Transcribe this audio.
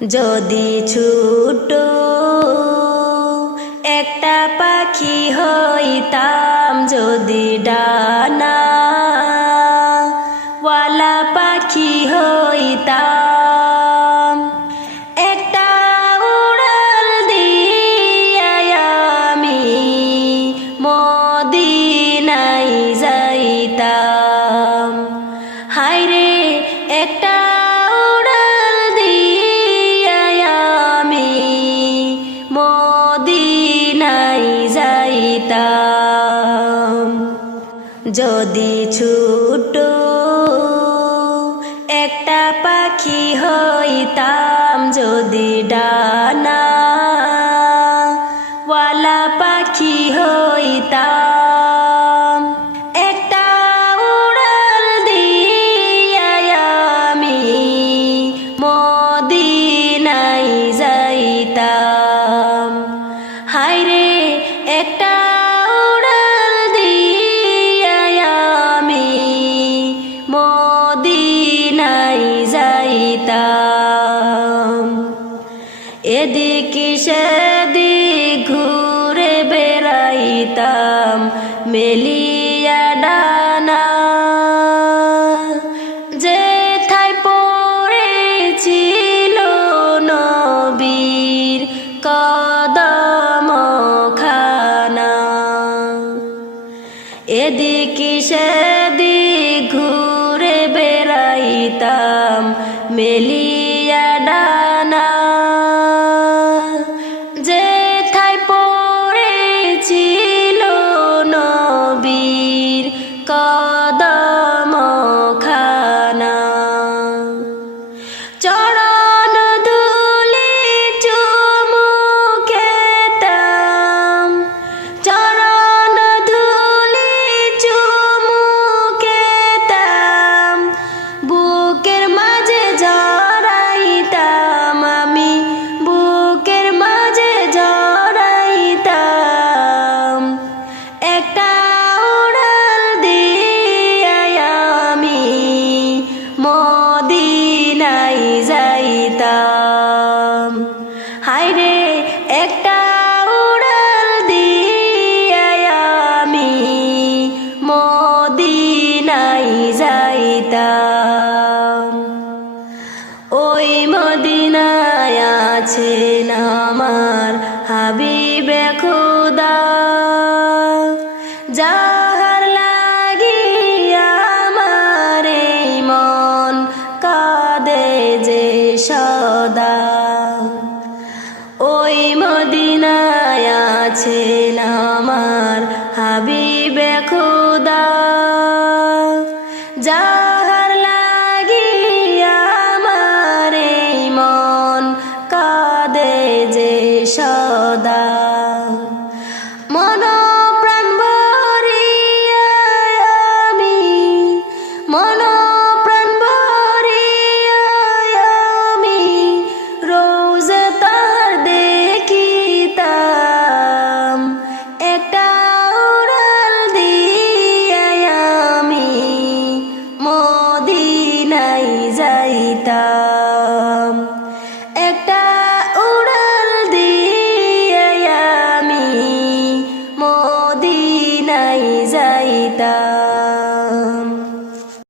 যদি ছোট একটা পাখি হইতাম, যদি ডানা ওয়ালা পাখি হইতাম, একটা উড়াল দিয়া আমি মদিনায় যাইতাম। হায়রে একটা উড়াল দিয়া আমি মদিনায় যাইতাম। যদি ছোট একটা পাখি হইতাম, যদি ডানা ওয়ালা পাখি হইতাম, একটা উড়াল দিয়া আমি মদিনায় যাইতাম। হায়রে একটা উড়াল দিয়া আমি মদিনায় যাইতাম। এদিক সেদিক ঘুরে বেড়াইতাম মেলিয়া ডানা, যেথায় পড়েছিল নবীর কদম খানা। এদিক সেদিক ঘুরে বেড়াইতাম মেলিয়া ডানা, যেথায় পড়েছিল নবীর কদম খানা। চরণ ধুলি চুমু খেতাম, চরণ ধুলি চুমু খেতাম, বুকের মাঝে জড়াইতাম আমি, বুকের মাঝে জড়াইতাম। একটা উড়াল দিয়া আমি মদিনায় যাইতাম। হায়রে একটা উড়াল দিয়া আমি মদিনায় যাইতাম। ওই মদিনায় আছেন আমার হাবিবে খুদা, যাহার লাগিয়া আমার এই মন কাঁদে যে সদা। ওই মদিনায় আছেন আমার হাবিবে খুদা, যাহার লাগিয়া আমার এই মন কাঁদে যে সদা। মন প্রাণ ভরিয়া আমি, মন প্রাণ ভরিয়া আমি রোজা তার দেখিতাম, একটা উড়াল দিয়া আমি মদিনায় যাইতাম।